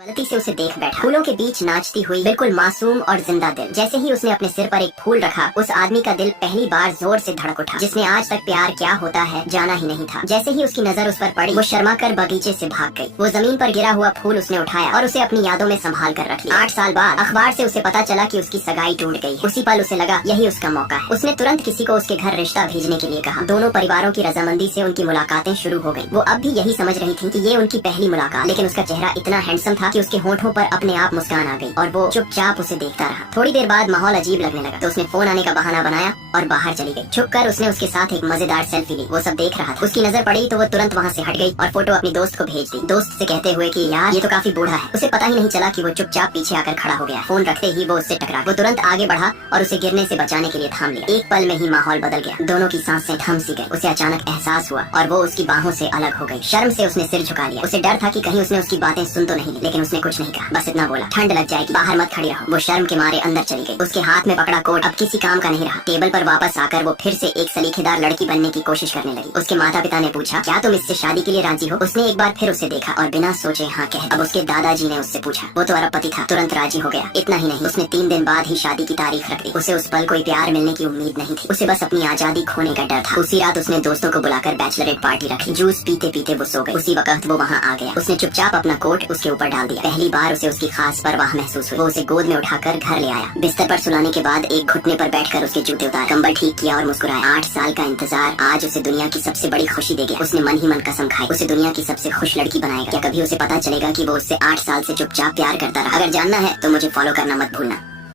गलती से उसे देख बैठा, फूलों के बीच नाचती हुई, बिल्कुल मासूम और जिंदा दिल। जैसे ही उसने अपने सिर पर एक फूल रखा, उस आदमी का दिल पहली बार जोर से धड़क उठा, जिसने आज तक प्यार क्या होता है जाना ही नहीं था। जैसे ही उसकी नजर उस पर पड़ी, वो शर्मा कर बगीचे से भाग गई। वो जमीन पर गिरा हुआ फूल उसने उठाया और उसे अपनी यादों में संभाल कर रख लिया। 8 साल बाद अखबार से उसे पता चला कि उसकी सगाई टूट गई। उसी पल उसे लगा यही उसका मौका है। उसने तुरंत किसी को उसके घर रिश्ता भेजने के लिए कहा। दोनों परिवारों की रजामंदी से उनकी मुलाकातें शुरू हो गयी। वो अब भी यही समझ रही थी कि ये उनकी पहली मुलाकात, लेकिन उसका चेहरा इतना हैंडसम था कि उसके होठों पर अपने आप मुस्कान आ गई और वो चुपचाप उसे देखता रहा। थोड़ी देर बाद माहौल अजीब लगने लगा तो उसने फोन आने का बहाना बनाया और बाहर चली गई। छुपकर उसने उसके साथ एक मजेदार सेल्फी ली। वो सब देख रहा था। उसकी नजर पड़ी तो वो तुरंत वहाँ से हट गई और फोटो अपनी दोस्त को भेज दी, दोस्त से कहते हुए कि यार ये तो काफी बूढ़ा है। उसे पता ही नहीं चला कि वो चुपचाप पीछे आकर खड़ा हो गया। फोन रखते ही वो उससे टकरा। वो तुरंत आगे बढ़ा और उसे गिरने से बचाने के लिए थाम लिया। एक पल में ही माहौल बदल गया। दोनों की सांसें थम सी गई। उसे अचानक एहसास हुआ और वो उसकी बाहों से अलग हो गई। शर्म से उसने सिर झुका लिया। उसे डर था कि कहीं उसने उसकी बातें सुन तो नहीं ली, लेकिन उसने कुछ नहीं कहा। बस इतना बोला, ठंड लग जाएगी, बाहर मत खड़ी रहो। वो शर्म के मारे अंदर चली गई। उसके हाथ में पकड़ा कोट अब किसी काम का नहीं रहा। टेबल पर वापस आकर वो फिर से एक सलीखेदार लड़की बनने की कोशिश करने लगी। उसके माता पिता ने पूछा, क्या तुम इससे शादी के लिए राजी हो? उसने एक बार फिर उसे देखा और बिना सोचे हाँ कह। अब उसके दादाजी ने उससे पूछा, वो तो अरबपति था, तुरंत राजी हो गया। इतना ही नहीं, उसने 3 दिन बाद ही शादी की तारीख रख दी। उसे उस पल कोई प्यार मिलने की उम्मीद नहीं थी। उसे बस अपनी आजादी खोने का डर था। उसी रात उसने दोस्तों को बुलाकर बैचलरेट पार्टी रखी। जूस पीते पीते वो सो गई। उसी वक्त वो वहाँ आ गया। उसने चुपचाप अपना कोट उसके ऊपर डाल दिया। पहली बार उसे उसकी खास परवाह महसूस हुई। वो उसे गोद में उठाकर घर ले आया। बिस्तर पर सुलाने के बाद एक घुटने पर बैठकर उसके जूते उतार, कंबल ठीक किया और मुस्कुराया। 8 साल का इंतजार आज उसे दुनिया की सबसे बड़ी खुशी दे गया। उसने मन ही मन कसम खाई, उसे दुनिया की सबसे खुश लड़की बनाएगा। क्या कभी उसे पता चलेगा कि वो उससे 8 साल से चुपचाप प्यार करता रहा? अगर जानना है तो मुझे फॉलो करना मत भूलना।